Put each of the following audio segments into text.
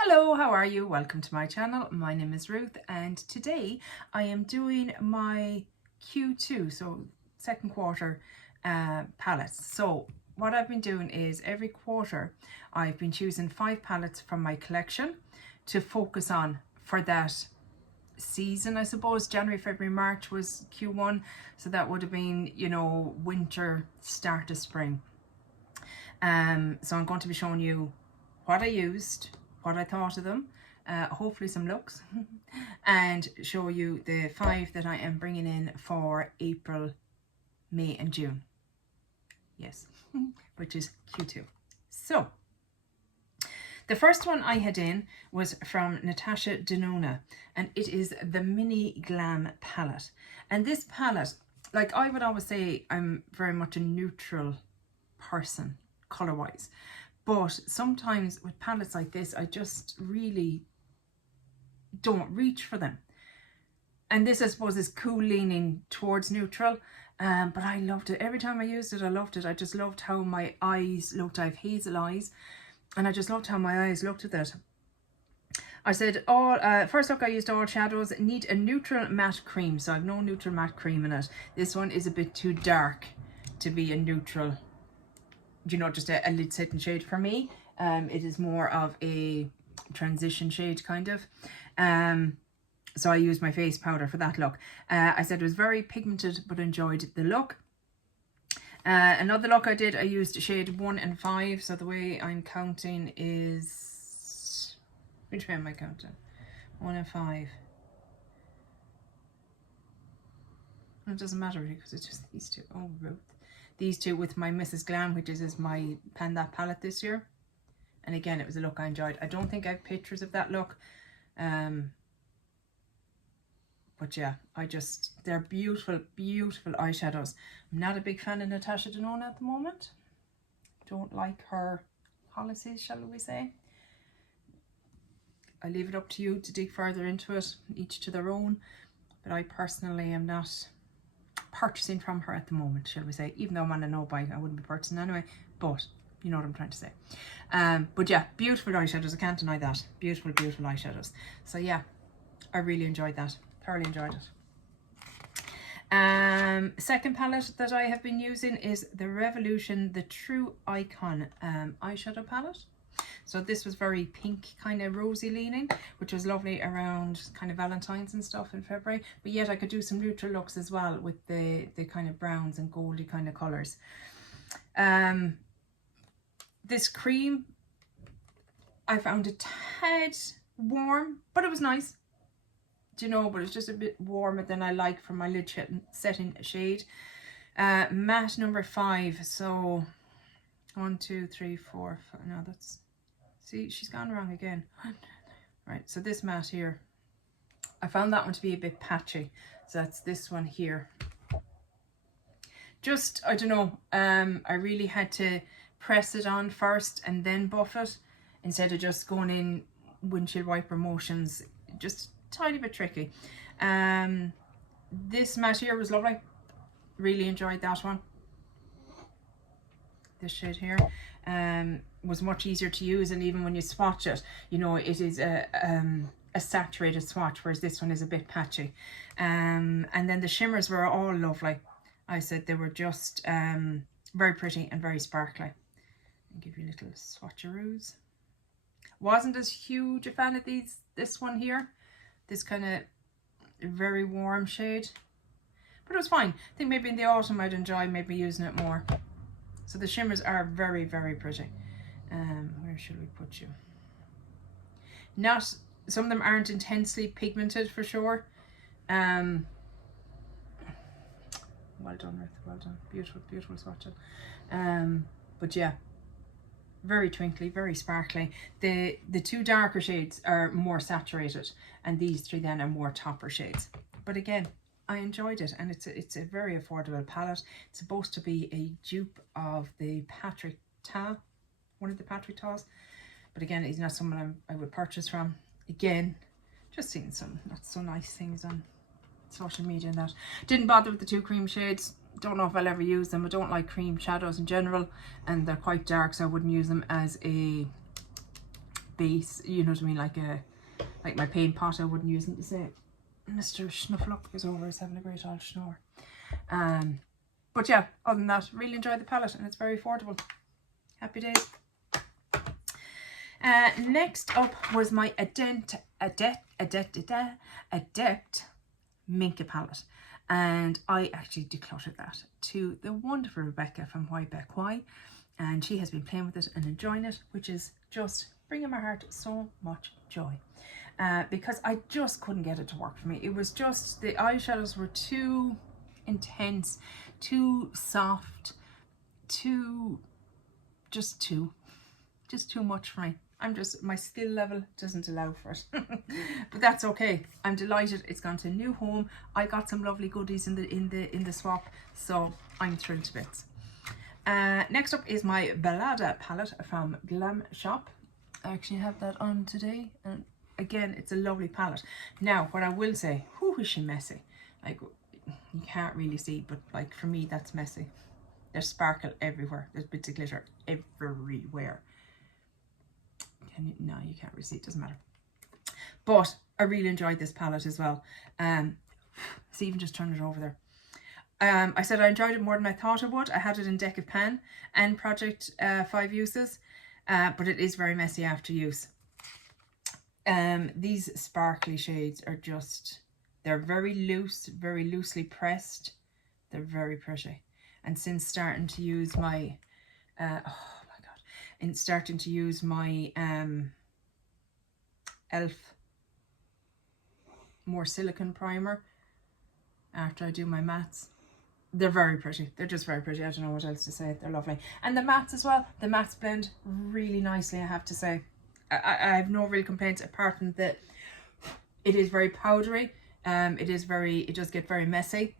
Hello, how are you? Welcome to my channel. My name is Ruth and today I am doing my Q2, so second quarter palettes. So what I've been doing is every quarter I've been choosing 5 palettes from my collection to focus on for that season. I suppose January, February, March was Q1, so that would have been, you know, winter, start of spring. So I'm going to be showing you what I used, what I thought of them, hopefully some looks, and show you the 5 that I am bringing in for April, May and June. Yes, which is Q2. So the first one I had in was from Natasha Denona, and it is the Mini Glam palette. And this palette, like I would always say, I'm very much a neutral person color wise, but sometimes with palettes like this I just really don't reach for them, and this I suppose is cool leaning towards neutral, but I loved it. Every time I used it I loved it. I just loved how my eyes looked. I have hazel eyes and I just loved how my eyes looked at it. I said first look, I used all shadows, need a neutral matte cream, so I've no neutral matte cream in it. This one is a bit too dark to be a neutral, you know, just a lid setting shade for me. It is more of a transition shade kind of. So I used my face powder for that look. I said it was very pigmented but enjoyed the look. Another look I did, I used shade 1 and 5. So the way I'm counting is, which way am I counting? 1 and 5. It doesn't matter really because it's just these two. Oh, Ruth. These two with my Mrs. Glam, which is my Panda palette this year. And again, it was a look I enjoyed. I don't think I have pictures of that look. But yeah, they're beautiful, beautiful eyeshadows. I'm not a big fan of Natasha Denona at the moment. Don't like her policies, shall we say. I leave it up to you to dig further into it, each to their own. But I personally am not purchasing from her at the moment, shall we say, even though I'm on a no buy. I wouldn't be purchasing anyway, but you know what I'm trying to say. But yeah, beautiful eyeshadows, I can't deny that. Beautiful, beautiful eyeshadows. So yeah, I really enjoyed that, thoroughly enjoyed it. Second palette that I have been using is the Revolution The True Icon eyeshadow palette. So this was very pink, kind of rosy leaning, which was lovely around kind of Valentine's and stuff in February. But yet I could do some neutral looks as well with the kind of browns and goldy kind of colours. This cream, I found a tad warm, but it was nice. Do you know, but it's just a bit warmer than I like for my lid setting shade. Matte number 5. So 1, 2, 3, 4, 5. No, that's... See, she's gone wrong again. Right, so this matte here, I found that one to be a bit patchy. So that's this one here. Just, I don't know, I really had to press it on first and then buff it, instead of just going in windshield wiper motions. Just a tiny bit tricky. This matte here was lovely. Really enjoyed that one. This shade here was much easier to use, and even when you swatch it, you know, it is a saturated swatch, whereas this one is a bit patchy. And then the shimmers were all lovely. I said they were just very pretty and very sparkly. I'll give you a little swatcheroos. Wasn't as huge a fan of this one here, this kind of very warm shade, but it was fine. I think maybe in the autumn I'd enjoy maybe using it more. So the shimmers are very, very pretty. Where should we put you? Not, some of them aren't intensely pigmented for sure. Well done, Ruth, well done. Beautiful, beautiful swatching. But yeah, very twinkly, very sparkly. The two darker shades are more saturated, and these 3 then are more topper shades. But again, I enjoyed it, and it's a very affordable palette. It's supposed to be a dupe of the Patrick Ta, one of the Patrick Tas. But again, he's not someone I would purchase from. Again, just seeing some not so nice things on social media and that. Didn't bother with the 2 cream shades. Don't know if I'll ever use them. I don't like cream shadows in general, and they're quite dark, so I wouldn't use them as a base, you know what I mean, like my paint pot. I wouldn't use it to say Mr. Snuffluck is over, is having a great old snore. But yeah, other than that, really enjoyed the palette, and it's very affordable. Happy days. Next up was my Adept Minka palette, and I actually decluttered that to the wonderful Rebecca from Why Beck Why, and she has been playing with it and enjoying it, which is just bringing my heart so much joy. Because I just couldn't get it to work for me. It was just, the eyeshadows were too intense, too soft, just too much for me. My skill level doesn't allow for it. But that's okay. I'm delighted it's gone to a new home. I got some lovely goodies in the swap, so I'm thrilled to bits. Next up is my Ballada palette from Glam Shop. I actually have that on today, and again, it's a lovely palette. Now, what I will say, whoo, is she messy. Like, you can't really see, but like for me, that's messy. There's sparkle everywhere. There's bits of glitter everywhere. No, you can't really see, it doesn't matter. But I really enjoyed this palette as well. See, even just turn it over there. I said I enjoyed it more than I thought I would. I had it in Deck of Pan and Project 5 uses, but it is very messy after use. These sparkly shades are just, they're very loose, very loosely pressed. They're very pretty. And since starting to use my, e.l.f. more silicone primer after I do my mattes, they're very pretty. They're just very pretty. I don't know what else to say. They're lovely. And the mattes as well. The mattes blend really nicely, I have to say. I have no real complaints apart from that it is very powdery. It does get very messy.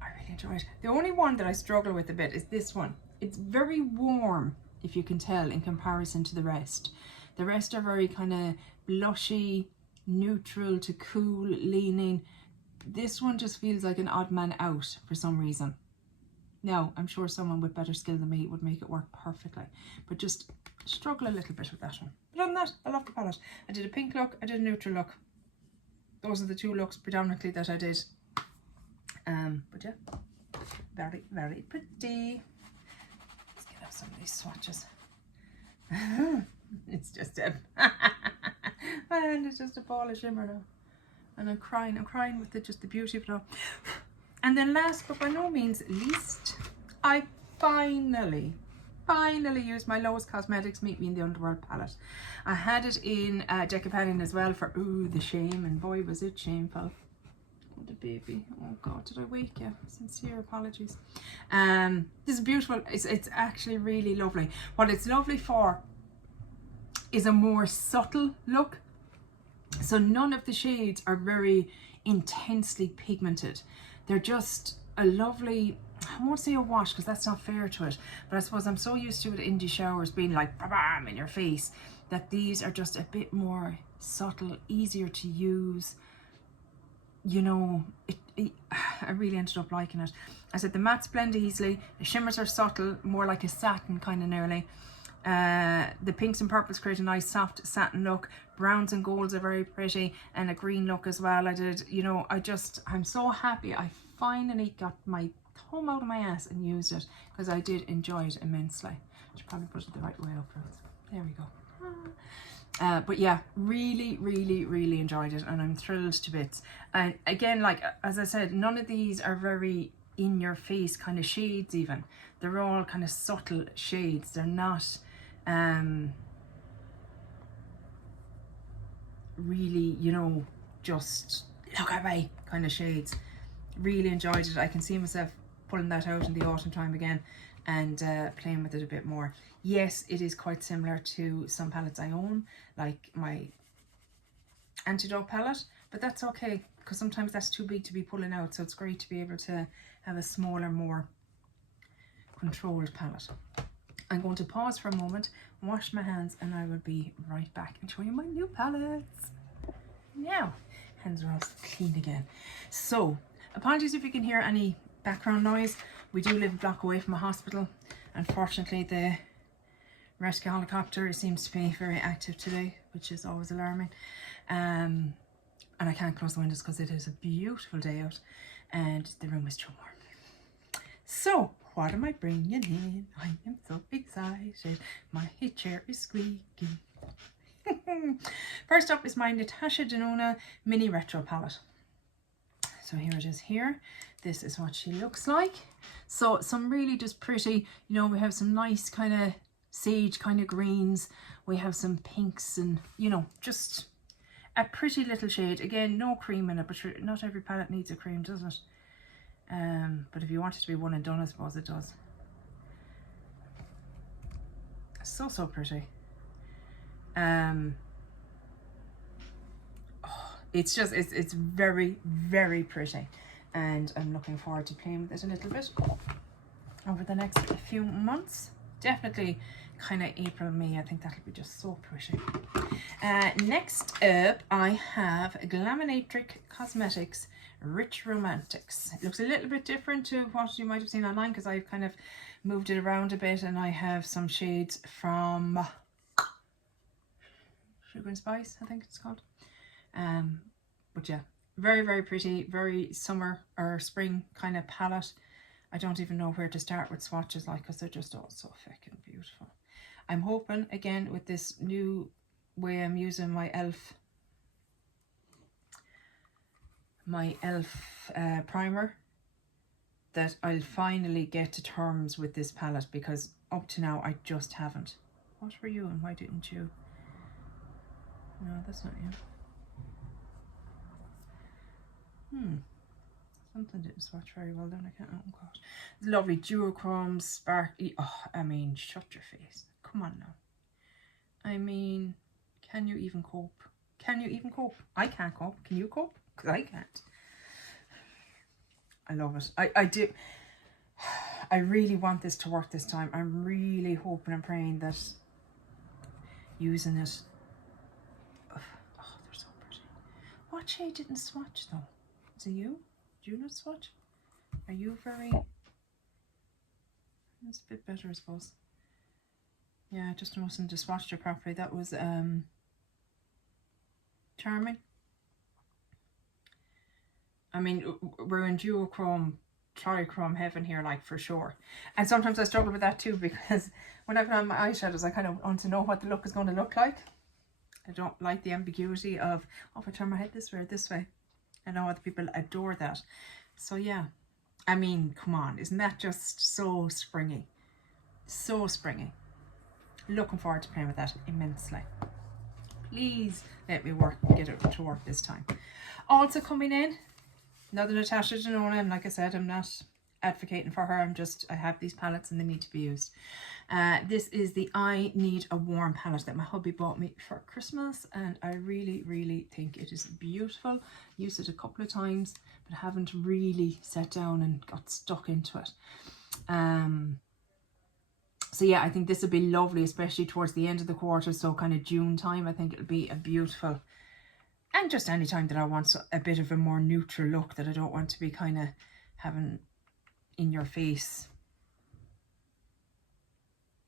I really enjoy it. The only one that I struggle with a bit is this one. It's very warm, if you can tell, in comparison to the rest. The rest are very kind of blushy, neutral to cool leaning. This one just feels like an odd man out for some reason. Now, I'm sure someone with better skill than me would make it work perfectly, but just struggle a little bit with that one. But other than that, I love the palette. I did a pink look, I did a neutral look. Those are the two looks predominantly that I did. But yeah, very, very pretty. Let's get out some of these swatches. It's just a my hand is just a ball of shimmer now. And I'm crying with just the beauty of it all. And then last but by no means least, I finally used my Lowe's Cosmetics Meet Me in the Underworld palette. I had it in Deck of Pan as well for the shame, and boy was it shameful. Oh, the baby. Oh God, did I wake you? Sincere apologies. This is beautiful. It's actually really lovely. What it's lovely for is a more subtle look. So none of the shades are very intensely pigmented. They're just a lovely, I won't say a wash because that's not fair to it, but I suppose I'm so used to it in the showers being like bam in your face, that these are just a bit more subtle, easier to use. You know, I really ended up liking it. I said the mattes blend easily, the shimmers are subtle, more like a satin kind of nearly. The pinks and purples create a nice soft satin look. Browns and golds are very pretty, and a green look as well. I did, you know, I'm so happy I finally got my thumb out of my ass and used it, because I did enjoy it immensely. I should probably put it the right way up. There we go. But yeah, really enjoyed it, and I'm thrilled to bits. And again, like as I said, none of these are very in your face kind of shades even. They're all kind of subtle shades. They're not really, you know, just look at me kind of shades. Really enjoyed it. I can see myself pulling that out in the autumn time again and playing with it a bit more. Yes, it is quite similar to some palettes I own, like my Antidote palette, but that's okay because sometimes that's too big to be pulling out, so it's great to be able to have a smaller, more controlled palette. I'm going to pause for a moment, wash my hands, and I will be right back and show you my new palettes. Now, hands are all clean again. So, apologies if you can hear any background noise. We do live a block away from a hospital. Unfortunately, the rescue helicopter seems to be very active today, which is always alarming. And I can't close the windows because it is a beautiful day out and the room is too warm. So what am I bringing in? I am so excited. My chair is squeaky. First up is my Natasha Denona mini retro palette. So here it is here. This is what she looks like. So some really just pretty, you know, we have some nice kind of sage kind of greens. We have some pinks and, you know, just a pretty little shade. Again, no cream in it, but not every palette needs a cream, does it? But if you want it to be one and done, I suppose it does. So pretty. It's just, it's very, very pretty. And I'm looking forward to playing with it a little bit over the next few months. Definitely kind of April, May. I think that'll be just so pretty. Next up, I have Glaminatrix Cosmetics Rich Romantics. It looks a little bit different to what you might have seen online because I've kind of moved it around a bit, and I have some shades from Sugar and Spice, I think it's called. But yeah, very, very pretty, very summer or spring kind of palette. I don't even know where to start with swatches, like, because they're just all so fucking beautiful. I'm hoping, again, with this new way I'm using my e.l.f. primer, that I'll finally get to terms with this palette, because up to now I just haven't. What were you and why didn't you? No, that's not you. Something didn't swatch very well then. I can't. Oh god, it's lovely duochrome sparkly. Oh, I mean, shut your face. Come on now. I mean, can you even cope? Can you even cope? I can't cope. Can you cope? Because I can't. I love it. I do. I really want this to work this time. I'm really hoping and praying that using it. Oh, they're so pretty. What shade didn't swatch though? Is it you? Do you not swatch? Are you very... That's a bit better, I suppose. Yeah, I just wasn't swatched it properly. That was charming. I mean, we're in duochrome, trichrome heaven here, like, for sure. And sometimes I struggle with that too, because when I put on my eyeshadows, I kind of want to know what the look is going to look like. I don't like the ambiguity of, oh, if I turn my head this way or this way. I know other people adore that. So yeah, I mean, come on, isn't that just so springy? So springy. Looking forward to playing with that immensely. Please let me get it to work this time. Also coming in, another Natasha Denona, and like I said, I'm not advocating for her. I have these palettes and they need to be used. This is the I Need a Warm palette that my hubby bought me for Christmas, and I really, really think it is beautiful. Used it a couple of times, but haven't really sat down and got stuck into it. So yeah, I think this would be lovely, especially towards the end of the quarter, so kind of June time. I think it'll be a beautiful, and just any time that I want a bit of a more neutral look, that I don't want to be kind of having in your face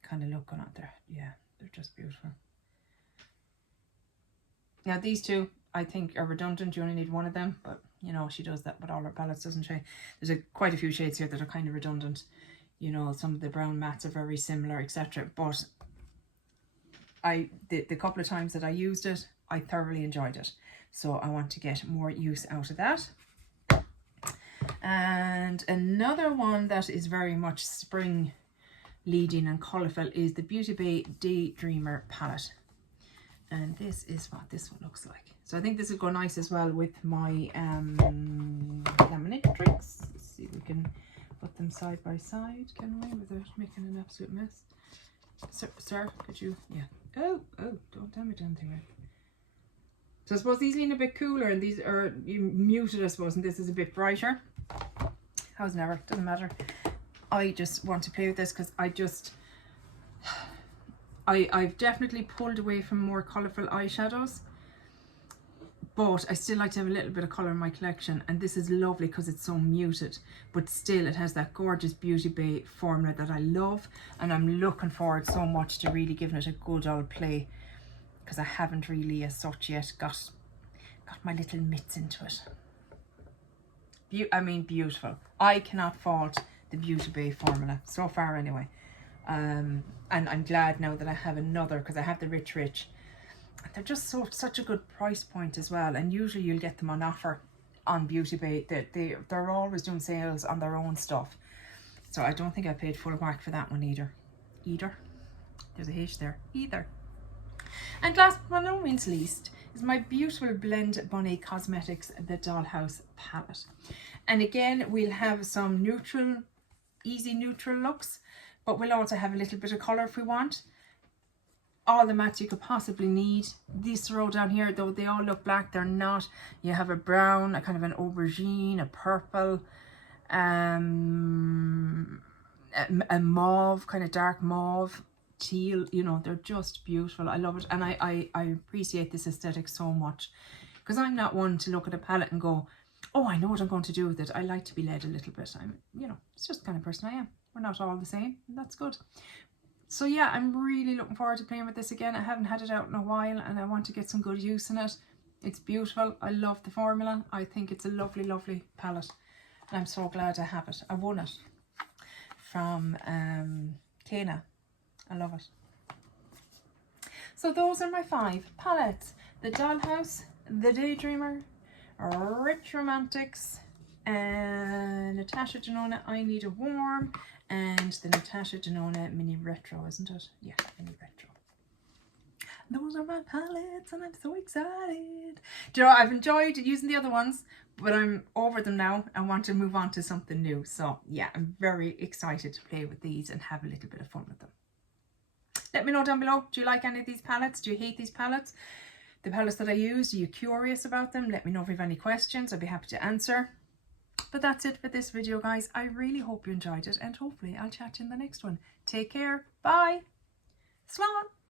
kind of look on out there. Yeah, they're just beautiful. Now these two I think are redundant. You only need one of them, but you know, she does that with all her palettes, doesn't she? There's quite a few shades here that are kind of redundant. You know, some of the brown mattes are very similar, etc. But the couple of times that I used it, I thoroughly enjoyed it. So I want to get more use out of that. And another one that is very much spring leading and colourful is the Beauty Bay Daydreamer palette. And this is what this one looks like. So I think this will go nice as well with my Glaminatrix. Let's see if we can put them side by side, can we, without making an absolute mess. Sir, could you, yeah. Oh, don't damage anything, right? So I suppose these lean a bit cooler and these are muted, I suppose, and this is a bit brighter. How's never, doesn't matter. I just want to play with this because I've definitely pulled away from more colourful eyeshadows, but I still like to have a little bit of colour in my collection, and this is lovely because it's so muted, but still it has that gorgeous Beauty Bay formula that I love, and I'm looking forward so much to really giving it a good old play, because I haven't really as such yet got my little mitts into it. I mean, beautiful. I cannot fault the Beauty Bay formula so far anyway, and I'm glad now that I have another, because I have the Rich Rich. They're just such a good price point as well, and usually you'll get them on offer on Beauty Bay. They're always doing sales on their own stuff, so I don't think I paid full whack for that one either. There's a H there. Either. And last but by no means least is my beautiful Blend Bunny Cosmetics The Dollhouse palette. And again, we'll have some neutral, easy neutral looks, but we'll also have a little bit of colour if we want. All the mattes you could possibly need. These row down here, though they all look black, they're not. You have a brown, a kind of an aubergine, a purple, a mauve, kind of dark mauve, teal. You know, they're just beautiful. I love it, and I appreciate this aesthetic so much, because I'm not one to look at a palette and go, oh, I know what I'm going to do with it. I like to be led a little bit. You know, it's just the kind of person I am. We're not all the same, and that's good. So yeah, I'm really looking forward to playing with this again. I haven't had it out in a while, and I want to get some good use in it. It's beautiful. I love the formula. I think it's a lovely, lovely palette. And I'm so glad I have it. I won it from Kana. I love it. So those are my 5 palettes. The Dollhouse, the Daydreamer, Rich Romantics, and Natasha Denona, I Need a Warm, and the Natasha Denona Mini Retro, isn't it? Yeah, Mini Retro. Those are my palettes, and I'm so excited. Do you know, I've enjoyed using the other ones, but I'm over them now. I want to move on to something new. So yeah, I'm very excited to play with these and have a little bit of fun with them. Let me know down below. Do you like any of these palettes? Do you hate these palettes? The palettes that I use, are you curious about them? Let me know if you have any questions. I'd be happy to answer. But that's it for this video, guys. I really hope you enjoyed it, and hopefully I'll chat to you in the next one. Take care. Bye. Slán.